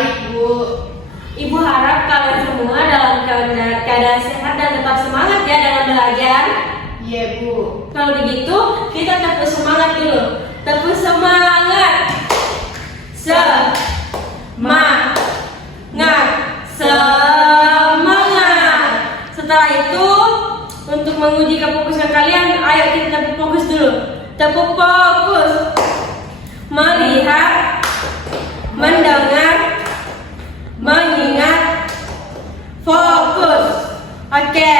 Baik, Bu. Ibu harap kalian semua dalam keadaan sehat dan tetap semangat ya dalam belajar. Iya, Bu. Kalau begitu, kita tepuk semangat dulu. Tepuk semangat. Semangat. Semangat. Setelah itu, untuk menguji kefokusan kalian, ayo kita tepuk fokus dulu. Tepuk fokus. Melihat, mendengar, mengingat, fokus. Oke,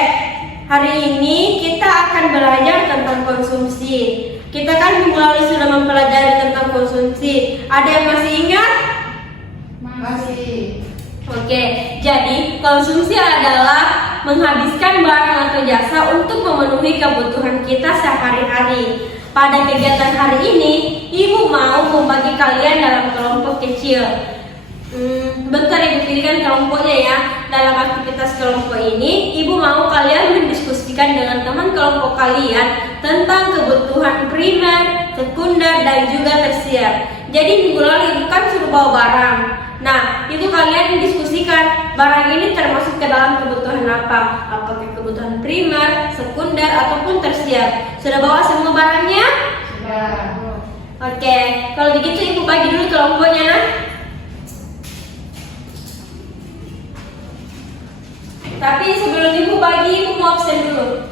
hari ini kita akan belajar tentang konsumsi. Kita kan minggu lalu sudah mempelajari tentang konsumsi. Ada yang masih ingat? Masih. Oke, jadi konsumsi adalah menghabiskan barang atau jasa untuk memenuhi kebutuhan kita sehari-hari. Pada kegiatan hari ini, Ibu mau membagi kalian dalam kelompok kecil. Bentar Ibu pilihkan kelompoknya ya. Dalam aktivitas kelompok ini, Ibu mau kalian mendiskusikan dengan teman kelompok kalian tentang kebutuhan primer, sekunder, dan juga tersier. Jadi minggu lalu Ibu kan suruh bawa barang. Nah, itu kalian diskusikan barang ini termasuk ke dalam kebutuhan apa? Apakah kebutuhan primer, sekunder, ataupun tersier? Sudah bawa semua barangnya? Sudah. Oke, kalau begitu Ibu bagi dulu kelompoknya nah. Tapi sebelum Ibu bagi, Ibu mau absen dulu.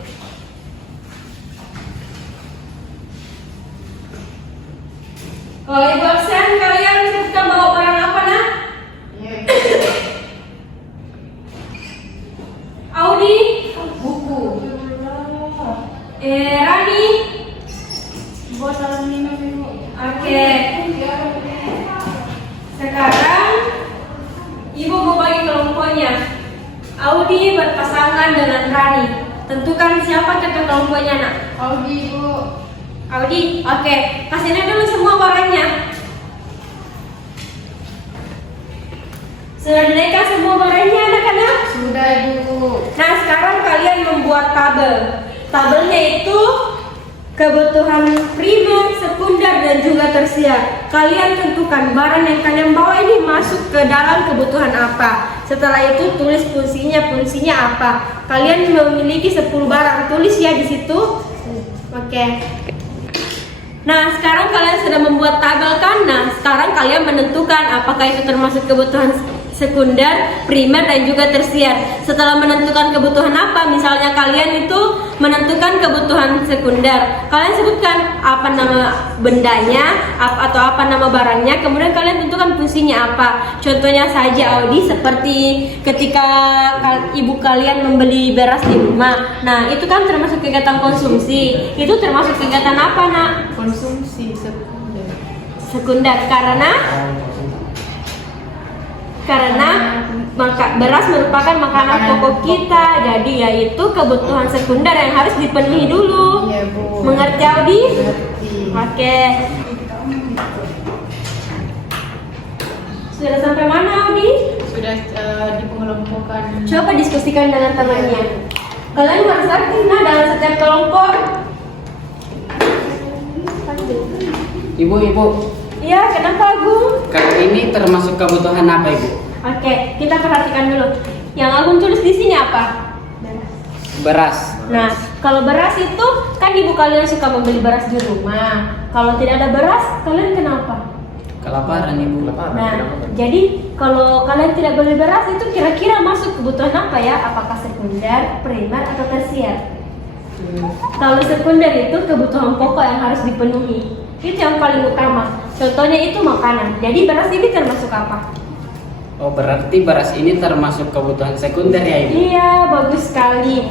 Kalau Ibu absen, kalian suka bawa barang apa nah? Audi, Buku. Rani, Botol minum, Ibu. oke. Sekarang Ibu mau bagi kelompoknya. Audi berpasangan dengan Rani. Tentukan siapa kakak kelompoknya nak. Audi, Bu. Audi, oke. Kasih dulu semua barangnya. Sudah dileka semua barangnya anak-anak? Sudah, Bu. Nah, sekarang kalian membuat tabel. Tabelnya itu kebutuhan primer, sekunder, dan juga tersier. Kalian tentukan barang yang kalian bawa ini masuk ke dalam kebutuhan apa. Setelah itu tulis fungsinya apa. Kalian memiliki 10 barang, tulis ya di situ. Oke. Nah, sekarang kalian sudah membuat tabel kan? Nah, sekarang kalian menentukan apakah itu termasuk kebutuhan sekunder, primer, dan juga tersier. Setelah menentukan kebutuhan apa, misalnya kalian itu menentukan kebutuhan sekunder, kalian sebutkan apa nama bendanya atau apa nama barangnya, kemudian kalian tentukan fungsinya apa. Contohnya saja Audi, seperti ketika ibu kalian membeli beras di rumah. Nah, itu kan termasuk kegiatan konsumsi. Itu termasuk kegiatan apa nak? Konsumsi sekunder. Sekunder karena beras merupakan makanan pokok kita, jadi yaitu kebutuhan sekunder yang harus dipenuhi dulu. Iya, Bu. Mengerti Audi? Mengerti. Oke. Sudah sampai mana Audi? Sudah dikelompokkan. Coba diskusikan dengan temannya. Kalian harus aktif nah dalam setiap kelompok. Ibu, Iya, kenapa Agung? kalau ini termasuk kebutuhan apa Ibu? Oke, kita perhatikan dulu. Yang Agung tulis di sini apa? Beras. Nah, kalau beras itu kan ibu kalian suka membeli beras di rumah. Kalau tidak ada beras, kalian kenapa? Kelaparan Ibu. Nah, jadi kalau kalian tidak beli beras itu kira-kira masuk kebutuhan apa ya? Apakah sekunder, primer, atau tersier? Kalau sekunder itu kebutuhan pokok yang harus dipenuhi. Itu yang paling utama. Contohnya itu makanan. Jadi beras ini termasuk apa? Oh, berarti beras ini termasuk kebutuhan sekunder ya Ibu? Iya, bagus sekali.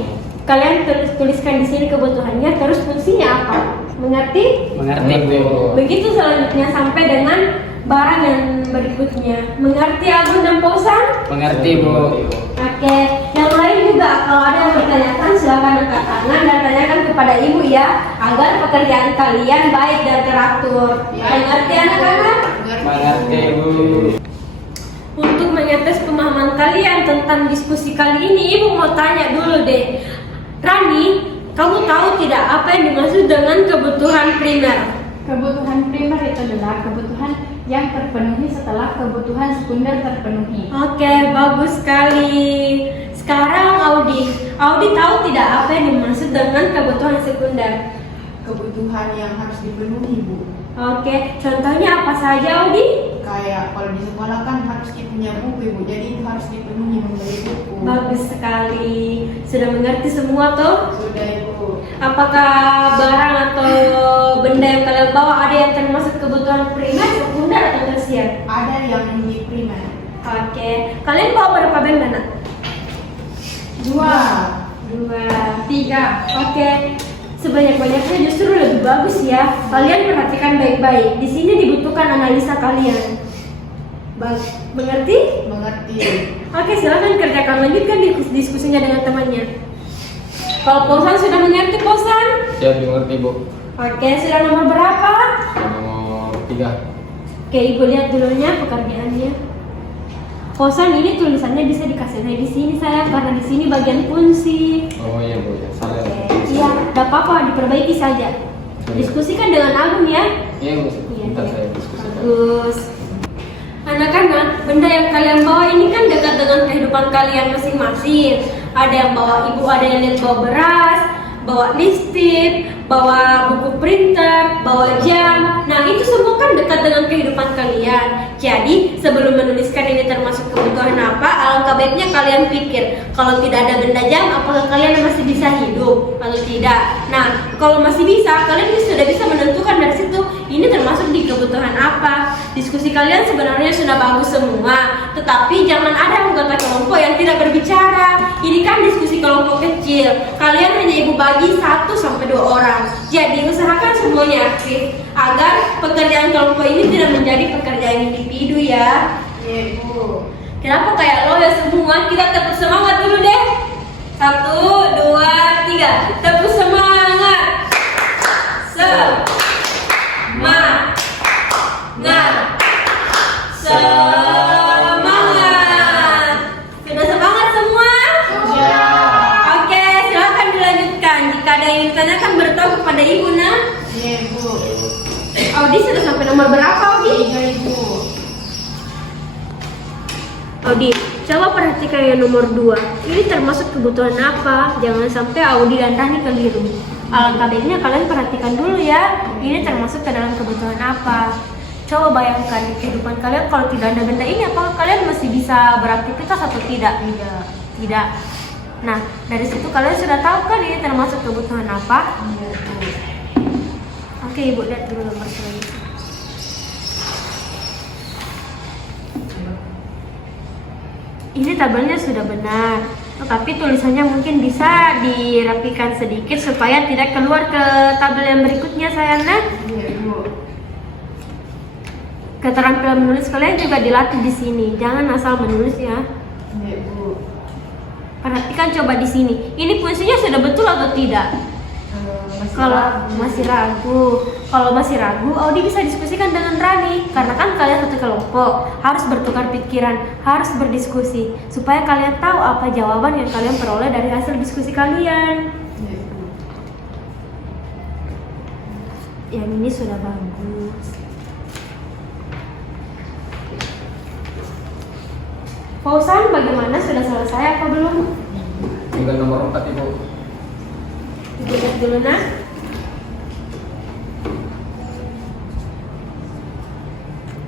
Kalian tuliskan di sini kebutuhannya, terus fungsinya apa? Mengerti? Mengerti Bu. Begitu selanjutnya sampai dengan barang yang berikutnya. Mengerti Agun dan Pausan? Mengerti Bu. Oke, yang lain juga kalau ada yang bertanyakan silakan angkat tangan dan tanyakan kepada ibu ya, agar pekerjaan kalian baik dan teratur. Mengerti anak-anak? Mengerti Bu. Untuk mengetes pemahaman kalian tentang diskusi kali ini, ibu mau tanya dulu deh. Rani, kamu tahu tidak apa yang dimaksud dengan kebutuhan primer? Kebutuhan primer itu adalah kebutuhan yang terpenuhi setelah kebutuhan sekunder terpenuhi. Oke, bagus sekali. Sekarang Audi tahu tidak apa yang dimaksud dengan kebutuhan sekunder? Kebutuhan yang harus dipenuhi, Bu. Oke, contohnya apa saja Audi? Kayak kalau di sekolah kan harus kita punya buku, Ibu. Jadi itu harus dipenuhi membeli buku. Bagus sekali. Sudah mengerti semua tuh? Sudah, Ibu. Apakah barang atau benda yang kalian bawa ada yang termasuk kebutuhan primer, sekunder, atau tersier? Ada yang di primer. Oke, kalian bawa berapa benda nak? 2, 3. Oke, sebanyak-banyaknya justru lebih bagus ya. Kalian perhatikan baik-baik. Di sini dibutuhkan analisa kalian. Mengerti? Mengerti. Oke, silakan kerjakan, lanjutkan diskusinya dengan temannya. Kalau Posan sudah mengerti, Posan? Siap dimengerti, Bu. Oke, sudah nomor berapa? Nomor 3. Oke, Ibu lihat dulunya pekerjaannya. Posan ini tulisannya bisa dikasih lihat di sini sayang, karena di sini bagian kunci. Oh iya, Bu, ya. Salah. Iya, tidak apa-apa, diperbaiki saja. Diskusikan dengan Agung ya. Iya, Bu. Iya, Bentar iya. saya diskusikan. Bagus. Anak-anak, benda yang kalian bawa ini kan dekat dengan kehidupan kalian masing-masing. Ada yang bawa ibu, ada yang lihat bawa beras, bawa listrik, bawa buku printer, bawa jam. Nah, itu semua kan dekat dengan kehidupan kalian. Jadi, sebelum menuliskan ini termasuk kebutuhan apa, alangkah baiknya kalian pikir, kalau tidak ada benda jam, apakah kalian masih bisa hidup atau tidak? Nah, kalau masih bisa, kalian sudah bisa menentukan dari situ ini termasuk di kebutuhan apa. Diskusi kalian sebenarnya sudah bagus semua, tetapi jangan ada anggota kelompok yang tidak berbicara. Ini kan diskusi kelompok kecil. Kalian hanya ibu bagi 1-2 orang. Jadi usahakan semuanya aktif agar pekerjaan kelompok ini tidak menjadi pekerjaan individu ya. Iya, Bu. Kenapa kayak lo ya semua? Kita tepuk semangat dulu deh. 1, 2, 3. Tepuk semangat. Semangat. Semangat. Sudah semangat semua? Sudah. Oke, silakan dilanjutkan. Jika ada yang ditanyakan beritahu kepada ibu nah. Iya, Bu. Audi sudah sampai nomor berapa Audi? 3, Ibu. Audi, coba perhatikan yang nomor 2. Ini termasuk kebutuhan apa? Jangan sampai Audi dan Rani keliru. Alangkah baiknya kalian perhatikan dulu ya. Ini termasuk ke dalam kebutuhan apa? Coba bayangkan di kehidupan kalian kalau tidak ada benda ini, apakah kalian masih bisa beraktivitas atau tidak? Tidak. Nah, dari situ kalian sudah tahu kan ini termasuk kebutuhan apa? Iya, Bu. Oke, Ibu lihat dulu nomor selanjutnya. Ini tabelnya sudah benar, tetapi tulisannya mungkin bisa dirapikan sedikit supaya tidak keluar ke tabel yang berikutnya sayangnya. Iya, Bu. Keterampilan menulis kalian juga dilatih di sini. Jangan asal menulis ya. Iya, Bu. Perhatikan coba di sini. Ini fungsinya sudah betul atau tidak? Kalau masih ragu, Audi bisa diskusikan dengan Rani. Karena kan kalian satu kelompok, harus bertukar pikiran, harus berdiskusi supaya kalian tahu apa jawaban yang kalian peroleh dari hasil diskusi kalian. Iya, Bu. Yang ini sudah bagus. Fausan, bagaimana? Sudah selesai apa belum? Tinggal nomor 4, Ibu. Lihat dulu nah.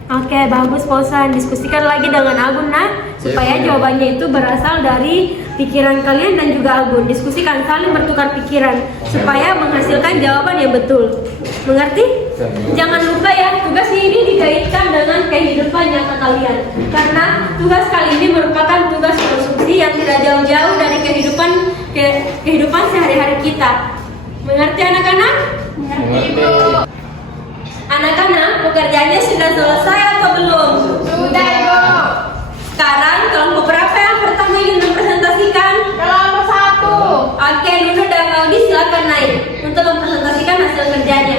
Oke, bagus Fausan. Diskusikan lagi dengan Agun nah, supaya jawabannya itu berasal dari pikiran kalian dan juga Agun. Diskusikan, saling bertukar pikiran supaya menghasilkan jawaban yang betul. Mengerti? Jangan lupa ya, tugas ini dikaitkan dengan kehidupan nyata kalian. Karena tugas kali ini merupakan tugas konsumsi yang tidak jauh-jauh dari kehidupan sehari-hari kita. Mengerti anak-anak? Mengerti, Bu. Anak-anak, pekerjaannya sudah selesai atau belum? Sudah, Ibu. Sekarang kelompok berapa yang pertama ingin mempresentasikan? Kelompok 1. Oke, Nunu dan Audi silakan naik untuk mempresentasikan hasil kerjanya.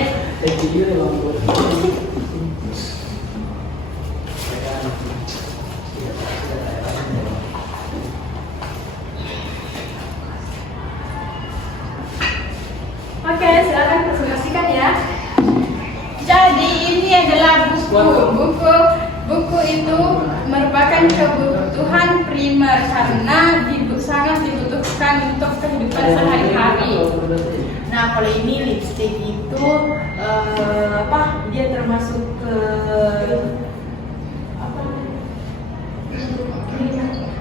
Oke, silakan presentasikan ya. Buku itu merupakan kebutuhan primer karena sangat dibutuhkan untuk kehidupan sehari-hari. Nah, kalau ini lipstick itu dia termasuk ke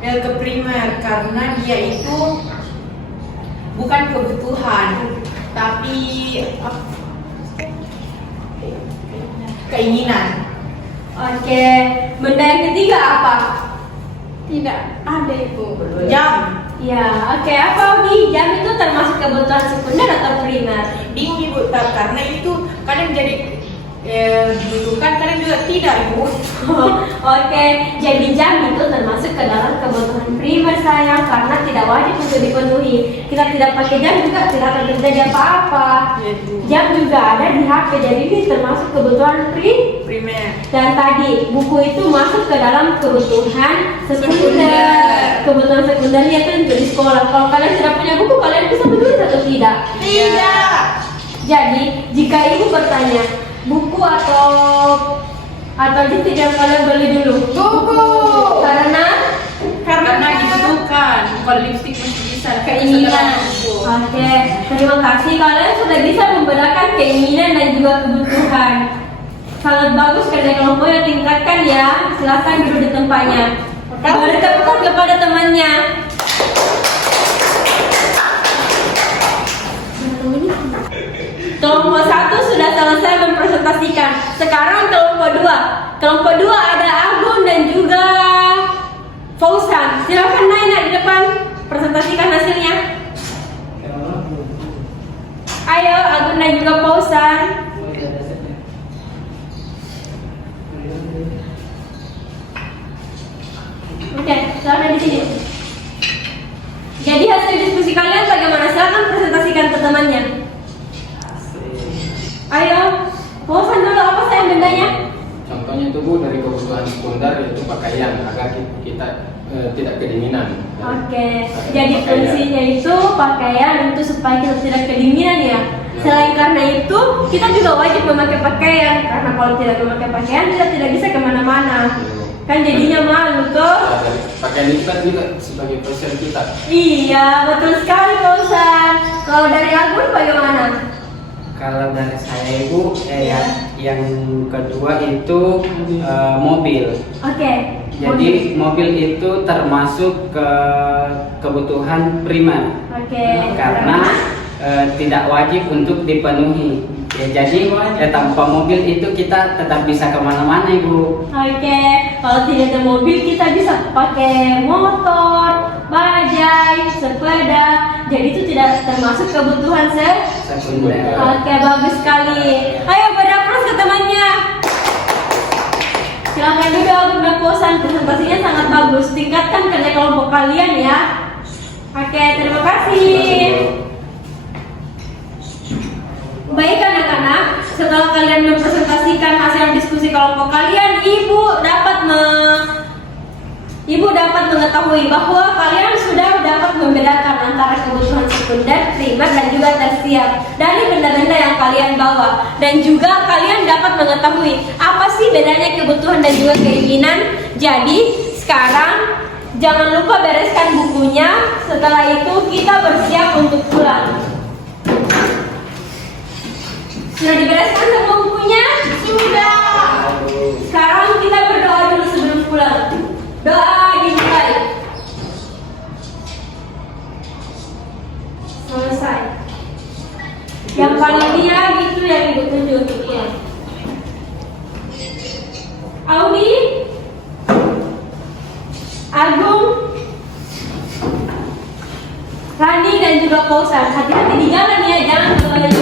ke primer karena dia itu bukan kebutuhan tapi keinginan. Oke, benda yang ketiga apa? Tidak ada, Ibu. Jam. Ya, oke, apa Wi? Jam itu termasuk kebutuhan sekunder atau primer? Bingung Ibu, karena itu kadang jadi dibutuhkan, kadang juga tidak Ibu. Oke, jadi jam itu termasuk ke dalam kebutuhan primer sayang karena tidak wajib untuk dipenuhi. Kita tidak pakai jam juga tidak akan terjadi apa-apa. Jam juga ada di HP, jadi ini termasuk kebutuhan Primer. Dan tadi buku itu masuk ke dalam kebutuhan sekunder. Kebutuhan sekundernya itu untuk di sekolah. Kalau kalian tidak punya buku, kalian bisa menulis atau tidak? Tidak. Jadi jika ibu bertanya buku atau lipstick yang kalian beli dulu? Buku. Karena dibutuhkan. Kalau lipstick masih bisa keinginan. Oke, terima kasih kalian sudah bisa membedakan keinginan dan juga kebutuhan. Sangat bagus kerja kelompok yang tingkatkan ya. Silakan duduk di tempatnya. Beri tepuk kepada temannya. Kelompok 1 sudah selesai mempresentasikan. Sekarang kelompok 2. Kelompok 2 ada Agun dan juga Fauzan. Silakan naik di depan, presentasikan hasilnya. Ayo Agun dan juga Fauzan. Oke, silakan di sini. Jadi hasil diskusi kalian bagaimana? Silakan presentasikan ke temannya. Ayo, Fauzan dulu, apa saya bendanya? Contohnya itu Bu, dari kebutuhan sekunder yaitu pakaian agar kita tidak kedinginan. Oke, jadi fungsinya itu pakaian untuk supaya kita tidak kedinginan ya. Selain karena itu, kita juga wajib memakai pakaian karena kalau tidak memakai pakaian kita tidak bisa kemana-mana. Kan jadinya malu tuh. Pakaian itu kan juga sebagai fashion kita. Iya, betul sekali Fauzan. Kalau dari Agun bagaimana? Kalau dari saya Ibu, yang kedua itu mobil. Oke. Jadi mobil itu termasuk ke kebutuhan primer. Oke. Karena tidak wajib untuk dipenuhi. Ya, jadi tanpa mobil itu kita tetap bisa kemana-mana Ibu. Oke, kalau tidak ada mobil kita bisa pakai motor, bajai, sepeda. Jadi itu tidak termasuk kebutuhan Sekunder. Oke, bagus sekali. Ayo pada plus ke temannya. Silakan dulu Agun dan Fauzan, presentasinya sangat bagus. Tingkatkan kerja kelompok kalian ya. Oke, terima kasih. Baik anak-anak, setelah kalian mempresentasikan hasil diskusi kelompok kalian, Ibu dapat mengetahui bahwa kalian sudah dapat membedakan antara kebutuhan sekunder, primer, dan juga tersier dari benda-benda yang kalian bawa. Dan juga kalian dapat mengetahui apa sih bedanya kebutuhan dan juga keinginan. Jadi sekarang jangan lupa bereskan bukunya. Setelah itu kita bersiap untuk pulang. Sudah dibereskan semua bukunya? Sudah. Sekarang kita berdoa dulu sebelum pulang. Doa dimulai. Selesai. Yang paling dia gitu yang Ibu tunjuk ya. Audi, Agung, Rani dan juga Fauzan. Hati-hati di jalan ya, jangan kembali.